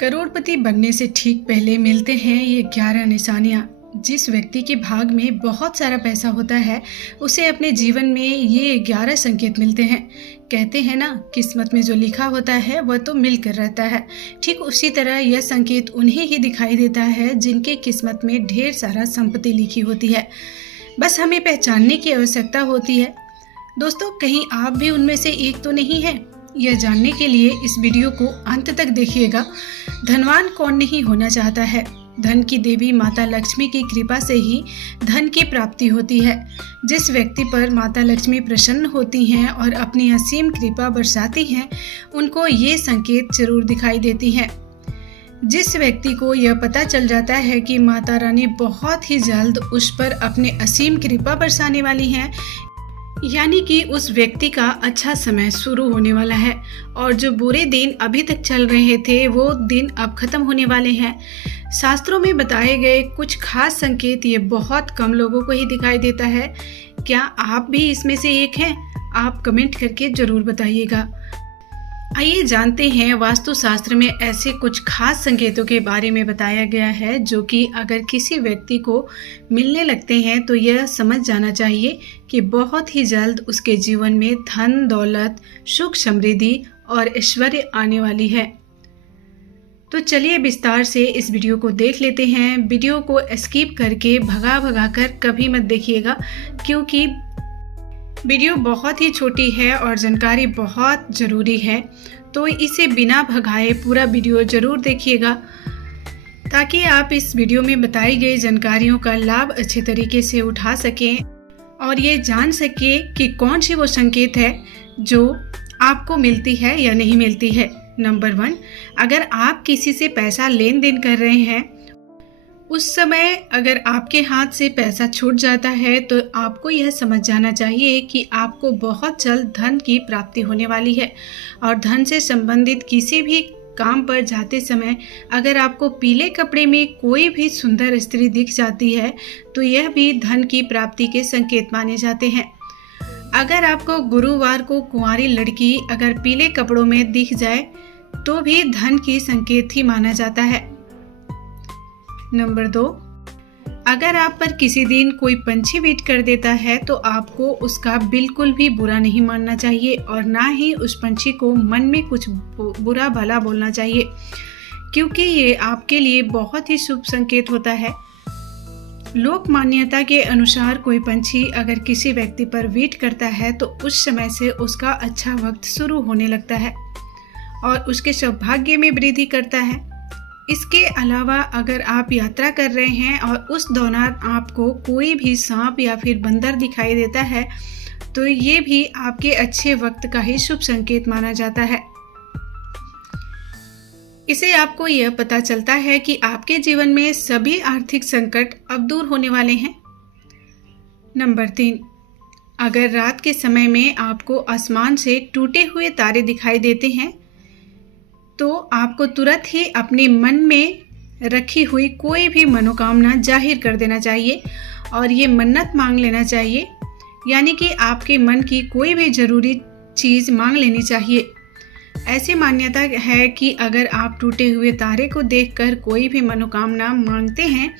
करोड़पति बनने से ठीक पहले मिलते हैं ये 11 निशानियाँ। जिस व्यक्ति के भाग में बहुत सारा पैसा होता है उसे अपने जीवन में ये 11 संकेत मिलते हैं। कहते हैं ना, किस्मत में जो लिखा होता है वह तो मिलकर रहता है। ठीक उसी तरह यह संकेत उन्हें ही दिखाई देता है जिनके किस्मत में ढेर सारा संपत्ति लिखी होती है। बस हमें पहचानने की आवश्यकता होती है। दोस्तों, कहीं आप भी उनमें से एक तो नहीं है? यह जानने के लिए इस वीडियो को अंत तक देखिएगा। धनवान कौन नहीं होना चाहता है? धन की देवी माता लक्ष्मी की कृपा से ही धन की प्राप्ति होती है। जिस व्यक्ति पर माता लक्ष्मी प्रसन्न होती हैं और अपनी असीम कृपा बरसाती हैं, उनको ये संकेत जरूर दिखाई देती हैं। जिस व्यक्ति को यह पता चल जाता है कि माता रानी बहुत ही जल्द उस पर अपने असीम कृपा बरसाने वाली हैं, यानी कि उस व्यक्ति का अच्छा समय शुरू होने वाला है और जो बुरे दिन अभी तक चल रहे थे वो दिन अब खत्म होने वाले हैं। शास्त्रों में बताए गए कुछ खास संकेत ये बहुत कम लोगों को ही दिखाई देता है। क्या आप भी इसमें से एक हैं? आप कमेंट करके जरूर बताइएगा। आइए जानते हैं, वास्तुशास्त्र में ऐसे कुछ खास संकेतों के बारे में बताया गया है जो कि अगर किसी व्यक्ति को मिलने लगते हैं तो यह समझ जाना चाहिए कि बहुत ही जल्द उसके जीवन में धन दौलत, सुख समृद्धि और ऐश्वर्य आने वाली है। तो चलिए विस्तार से इस वीडियो को देख लेते हैं। वीडियो को स्किप करके भगा कर कभी मत देखिएगा, क्योंकि वीडियो बहुत ही छोटी है और जानकारी बहुत ज़रूरी है। तो इसे बिना भगाए पूरा वीडियो ज़रूर देखिएगा ताकि आप इस वीडियो में बताई गई जानकारियों का लाभ अच्छे तरीके से उठा सकें और ये जान सकें कि कौन सी वो संकेत है जो आपको मिलती है या नहीं मिलती है। नंबर 1, अगर आप किसी से पैसा लेन देन कर रहे हैं, उस समय अगर आपके हाथ से पैसा छूट जाता है तो आपको यह समझ जाना चाहिए कि आपको बहुत जल्द धन की प्राप्ति होने वाली है। और धन से संबंधित किसी भी काम पर जाते समय अगर आपको पीले कपड़े में कोई भी सुंदर स्त्री दिख जाती है तो यह भी धन की प्राप्ति के संकेत माने जाते हैं। अगर आपको गुरुवार को कुंवारी लड़की अगर पीले कपड़ों में दिख जाए तो भी धन की संकेत ही माना जाता है। नंबर 2, अगर आप पर किसी दिन कोई पंछी बीट कर देता है तो आपको उसका बिल्कुल भी बुरा नहीं मानना चाहिए और ना ही उस पंछी को मन में कुछ बुरा भला बोलना चाहिए, क्योंकि ये आपके लिए बहुत ही शुभ संकेत होता है। लोक मान्यता के अनुसार कोई पंछी अगर किसी व्यक्ति पर बीट करता है तो उस समय से उसका अच्छा वक्त शुरू होने लगता है और उसके सौभाग्य में वृद्धि करता है। इसके अलावा अगर आप यात्रा कर रहे हैं और उस दौरान आपको कोई भी सांप या फिर बंदर दिखाई देता है तो ये भी आपके अच्छे वक्त का ही शुभ संकेत माना जाता है। इसे आपको यह पता चलता है कि आपके जीवन में सभी आर्थिक संकट अब दूर होने वाले हैं। नंबर 3, अगर रात के समय में आपको आसमान से टूटे हुए तारे दिखाई देते हैं तो आपको तुरंत ही अपने मन में रखी हुई कोई भी मनोकामना जाहिर कर देना चाहिए और ये मन्नत मांग लेना चाहिए, यानी कि आपके मन की कोई भी ज़रूरी चीज़ मांग लेनी चाहिए। ऐसी मान्यता है कि अगर आप टूटे हुए तारे को देखकर कोई भी मनोकामना मांगते हैं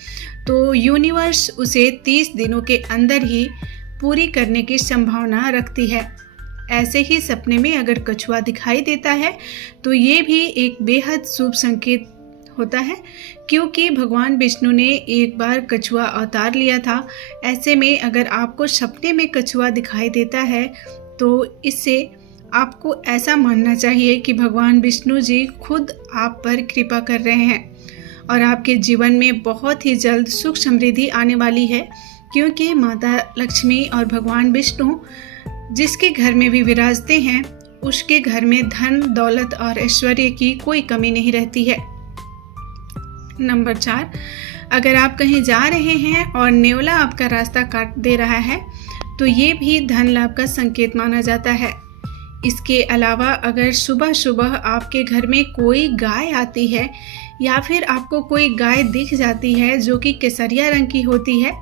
तो यूनिवर्स उसे 30 दिनों के अंदर ही पूरी करने की संभावना रखती है। ऐसे ही सपने में अगर कछुआ दिखाई देता है तो ये भी एक बेहद शुभ संकेत होता है, क्योंकि भगवान विष्णु ने एक बार कछुआ अवतार लिया था। ऐसे में अगर आपको सपने में कछुआ दिखाई देता है तो इससे आपको ऐसा मानना चाहिए कि भगवान विष्णु जी खुद आप पर कृपा कर रहे हैं और आपके जीवन में बहुत ही जल्द सुख समृद्धि आने वाली है, क्योंकि माता लक्ष्मी और भगवान विष्णु जिसके घर में भी विराजते हैं उसके घर में धन दौलत और ऐश्वर्य की कोई कमी नहीं रहती है। नंबर 4, अगर आप कहीं जा रहे हैं और नेवला आपका रास्ता काट दे रहा है तो ये भी धन लाभ का संकेत माना जाता है। इसके अलावा अगर सुबह सुबह आपके घर में कोई गाय आती है या फिर आपको कोई गाय दिख जाती है जो कि केसरिया रंग की होती है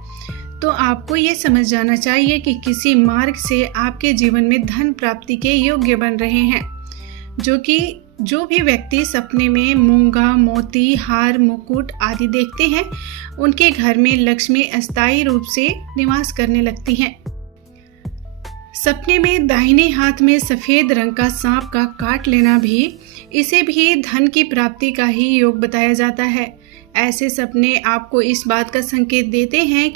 तो आपको ये समझ जाना चाहिए कि किसी मार्ग से आपके जीवन में धन प्राप्ति के योग्य बन रहे हैं, जो कि जो भी व्यक्ति सपने में मूंगा, मोती, हार, मुकुट आदि देखते हैं, उनके घर में लक्ष्मी अस्थायी रूप से निवास करने लगती हैं। सपने में दाहिने हाथ में सफेद रंग का सांप का काट लेना भी, इसे भी धन की प्राप्ति का ही योग बताया जाता है। ऐसे सपने आपको इस बात का संकेत देते हैं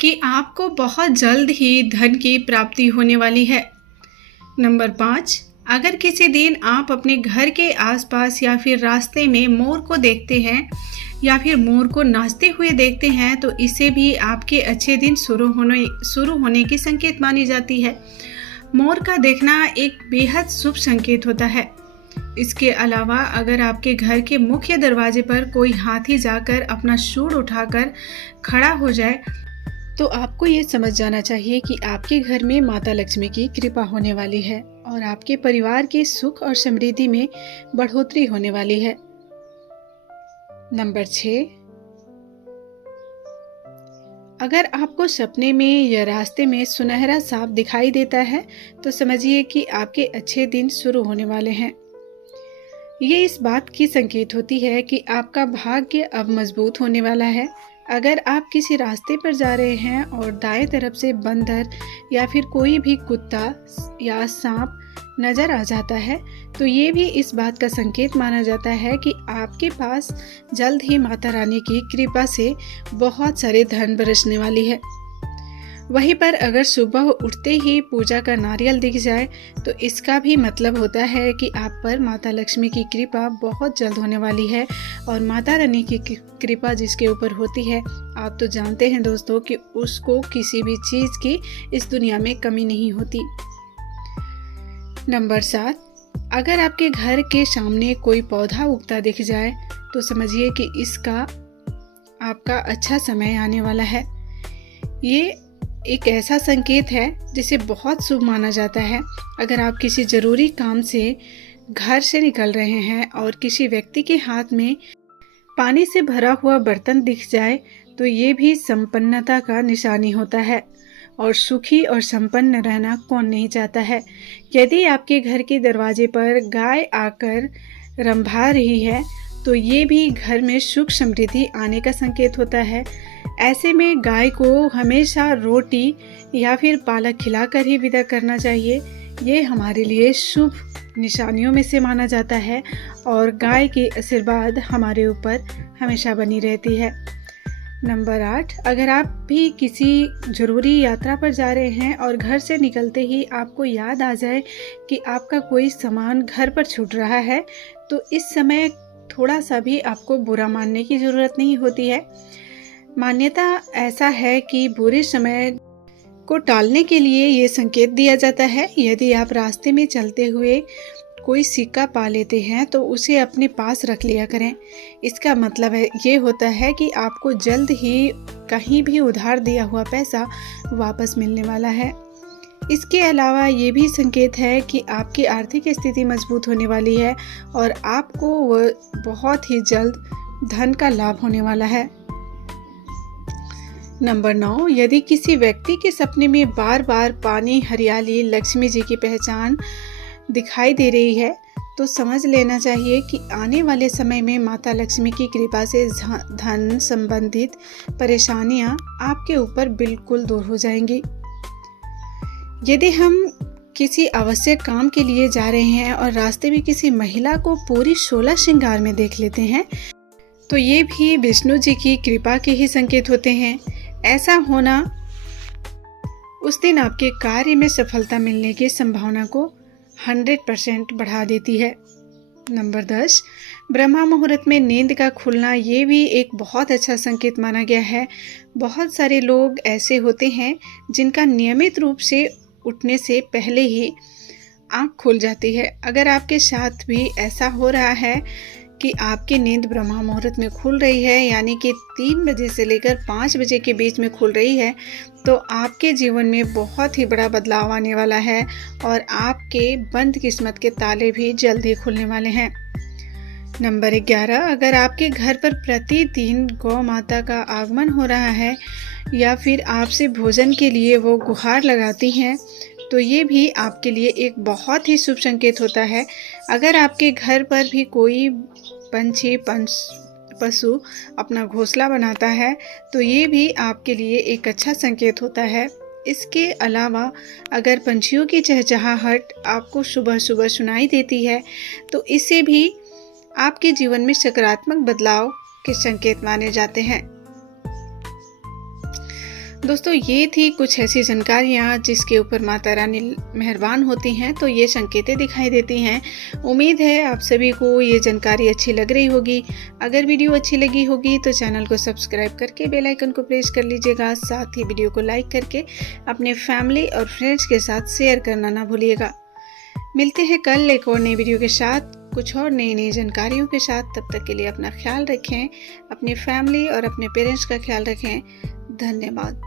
कि आपको बहुत जल्द ही धन की प्राप्ति होने वाली है। नंबर 5, अगर किसी दिन आप अपने घर के आसपास या फिर रास्ते में मोर को देखते हैं या फिर मोर को नाचते हुए देखते हैं, तो इसे भी आपके अच्छे दिन शुरू होने की संकेत मानी जाती है। मोर का देखना एक बेहद शुभ संकेत होता है। इसके अलावा अगर आपके घर के मुख्य दरवाजे पर कोई हाथी जाकर अपना सूंड उठाकर खड़ा हो जाए, तो आपको ये समझ जाना चाहिए कि आपके घर में माता लक्ष्मी की कृपा होने वाली है और आपके परिवार के सुख और समृद्धि में बढ़ोतरी होने वाली है। नंबर 6, अगर आपको सपने में या रास्ते में सुनहरा सांप दिखाई देता है, तो समझिए कि आपके अच्छे दिन शुरू होने वाले हैं। ये इस बात की संकेत होती है कि आपका भाग्य अब मजबूत होने वाला है। अगर आप किसी रास्ते पर जा रहे हैं और दाएं तरफ से बंदर या फिर कोई भी कुत्ता या सांप नजर आ जाता है, तो ये भी इस बात का संकेत माना जाता है कि आपके पास जल्द ही माता रानी की कृपा से बहुत सारे धन बरसने वाली है। वहीं पर अगर सुबह उठते ही पूजा का नारियल दिख जाए, तो इसका भी मतलब होता है कि आप पर माता लक्ष्मी की कृपा बहुत जल्द होने वाली है। और माता रानी की कृपा जिसके ऊपर होती है, आप तो जानते हैं दोस्तों कि उसको किसी भी चीज़ की इस दुनिया में कमी नहीं होती। नंबर 7, अगर आपके घर के सामने कोई पौधा उगता दिख जाए, तो समझिए कि इसका आपका अच्छा समय आने वाला है। ये एक ऐसा संकेत है जिसे बहुत शुभ माना जाता है। अगर आप किसी जरूरी काम से घर से निकल रहे हैं और किसी व्यक्ति के हाथ में पानी से भरा हुआ बर्तन दिख जाए, तो ये भी संपन्नता का निशानी होता है। और सुखी और संपन्न रहना कौन नहीं चाहता है। यदि आपके घर के दरवाजे पर गाय आकर रंभा रही है, तो ये भी घर में सुख समृद्धि आने का संकेत होता है। ऐसे में गाय को हमेशा रोटी या फिर पालक खिलाकर ही विदा करना चाहिए। ये हमारे लिए शुभ निशानियों में से माना जाता है और गाय की आशीर्वाद हमारे ऊपर हमेशा बनी रहती है। नंबर 8, अगर आप भी किसी ज़रूरी यात्रा पर जा रहे हैं और घर से निकलते ही आपको याद आ जाए कि आपका कोई सामान घर पर छूट रहा है, तो इस समय थोड़ा सा भी आपको बुरा मानने की ज़रूरत नहीं होती है। मान्यता ऐसा है कि बुरे समय को टालने के लिए ये संकेत दिया जाता है। यदि आप रास्ते में चलते हुए कोई सिक्का पा लेते हैं, तो उसे अपने पास रख लिया करें। इसका मतलब ये होता है कि आपको जल्द ही कहीं भी उधार दिया हुआ पैसा वापस मिलने वाला है। इसके अलावा ये भी संकेत है कि आपकी आर्थिक स्थिति मजबूत होने वाली है और आपको वह बहुत ही जल्द धन का लाभ होने वाला है। नंबर 9, यदि किसी व्यक्ति के सपने में बार बार पानी, हरियाली, लक्ष्मी जी की पहचान दिखाई दे रही है, तो समझ लेना चाहिए कि आने वाले समय में माता लक्ष्मी की कृपा से धन संबंधित परेशानियां आपके ऊपर बिल्कुल दूर हो जाएंगी। यदि हम किसी आवश्यक काम के लिए जा रहे हैं और रास्ते में किसी महिला को पूरी 16 श्रृंगार में देख लेते हैं, तो ये भी विष्णु जी की कृपा के ही संकेत होते हैं। ऐसा होना उस दिन आपके कार्य में सफलता मिलने की संभावना को 100% बढ़ा देती है। नंबर 10, ब्रह्मा मुहूर्त में नींद का खुलना ये भी एक बहुत अच्छा संकेत माना गया है। बहुत सारे लोग ऐसे होते हैं जिनका नियमित रूप से उठने से पहले ही आँख खुल जाती है। अगर आपके साथ भी ऐसा हो रहा है कि आपकी नींद ब्रह्मा मुहूर्त में खुल रही है, यानी कि 3 बजे से लेकर 5 बजे के बीच में खुल रही है, तो आपके जीवन में बहुत ही बड़ा बदलाव आने वाला है और आपके बंद किस्मत के ताले भी जल्द ही खुलने वाले हैं। नंबर 11, अगर आपके घर पर प्रतिदिन गौ माता का आगमन हो रहा है या फिर आपसे भोजन के लिए वो गुहार लगाती हैं, तो ये भी आपके लिए एक बहुत ही शुभ संकेत होता है। अगर आपके घर पर भी कोई पंछी पशु अपना घोंसला बनाता है तो ये भी आपके लिए एक अच्छा संकेत होता है। इसके अलावा अगर पंछियों की चहचहाहट आपको सुबह सुबह सुनाई देती है तो इसे भी आपके जीवन में सकारात्मक बदलाव के संकेत माने जाते हैं। दोस्तों, ये थी कुछ ऐसी जानकारियाँ जिसके ऊपर माता रानी मेहरबान होती हैं, तो ये संकेतें दिखाई देती हैं। उम्मीद है आप सभी को ये जानकारी अच्छी लग रही होगी। अगर वीडियो अच्छी लगी होगी तो चैनल को सब्सक्राइब करके बेल आइकन को प्रेस कर लीजिएगा। साथ ही वीडियो को लाइक करके अपने फैमिली और फ्रेंड्स के साथ शेयर करना ना भूलिएगा। मिलते हैं कल एक और नई वीडियो के साथ, कुछ और नई जानकारियों के साथ। तब तक के लिए अपना ख्याल रखें, अपनी फैमिली और अपने पेरेंट्स का ख्याल रखें। धन्यवाद।